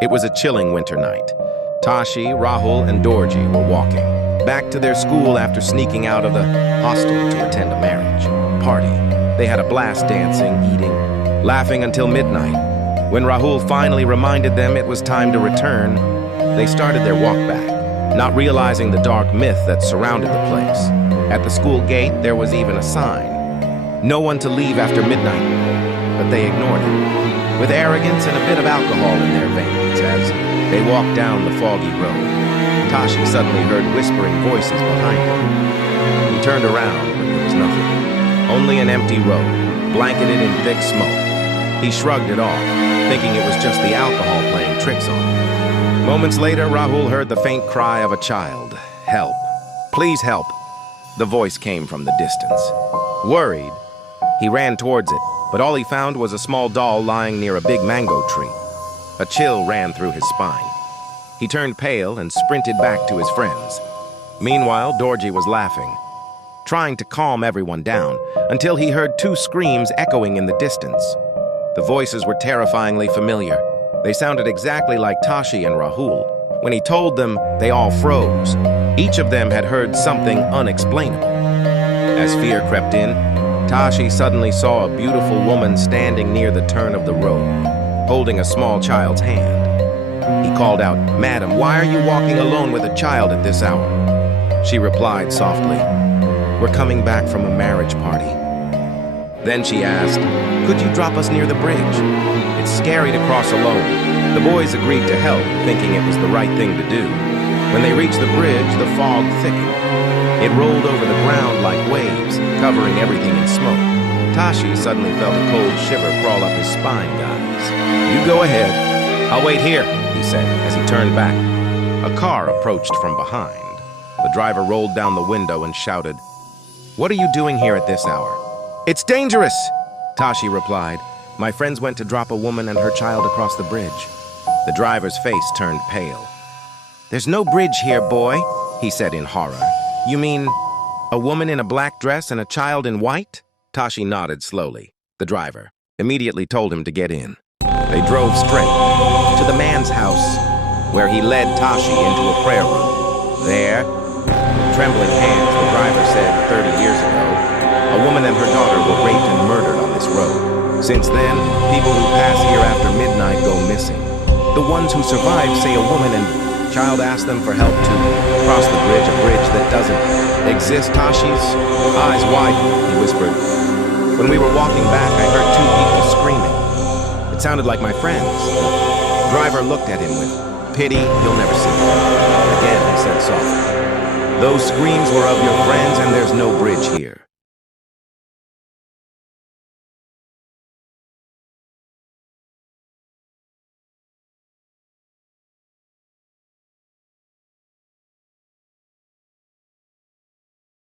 It was a chilling winter night. Tashi, Rahul, and Dorji were walking back to their school after sneaking out of the hostel to attend a marriage party. They had a blast dancing, eating, laughing until midnight. When Rahul finally reminded them it was time to return, they started their walk back, not realizing the dark myth that surrounded the place. At the school gate, there was even a sign: no one to leave after midnight, but they ignored it, with arrogance and a bit of alcohol in their veins as they walked down the foggy road. Tashi suddenly heard whispering voices behind him. He turned around, but there was nothing. Only an empty road, blanketed in thick smoke. He shrugged it off, thinking it was just the alcohol playing tricks on him. Moments later, Rahul heard the faint cry of a child. "Help. Please help." The voice came from the distance. Worried, he ran towards it, but all he found was a small doll lying near a big mango tree. A chill ran through his spine. He turned pale and sprinted back to his friends. Meanwhile, Dorji was laughing, trying to calm everyone down, until he heard two screams echoing in the distance. The voices were terrifyingly familiar. They sounded exactly like Tashi and Rahul. When he told them, they all froze. Each of them had heard something unexplainable. As fear crept in, Tashi suddenly saw a beautiful woman standing near the turn of the road, holding a small child's hand. He called out, "Madam, why are you walking alone with a child at this hour?" She replied softly, "We're coming back from a marriage party." Then she asked, "Could you drop us near the bridge? It's scary to cross alone." The boys agreed to help, thinking it was the right thing to do. When they reached the bridge, the fog thickened. It rolled over the ground like waves, covering everything in smoke. Tashi suddenly felt a cold shiver crawl up his spine, guys. "You go ahead. I'll wait here," he said as he turned back. A car approached from behind. The driver rolled down the window and shouted, "What are you doing here at this hour?" "It's dangerous," Tashi replied. "My friends went to drop a woman and her child across the bridge." The driver's face turned pale. "There's no bridge here, boy," he said in horror. "You mean a woman in a black dress and a child in white?" Tashi nodded slowly. The driver immediately told him to get in. They drove straight to the man's house, where he led Tashi into a prayer room. There, with trembling hands, the driver said 30 years ago, a woman and her daughter were raped and murdered on this road. Since then, people who pass here after midnight go missing. The ones who survive say a woman and child asked them for help to cross the bridge, a bridge that doesn't exist. Tashi's eyes widened, he whispered. "When we were walking back, I heard two people screaming. It sounded like my friends." The driver looked at him with pity. "You'll never see them again," he said softly. "Those screams were of your friends, and there's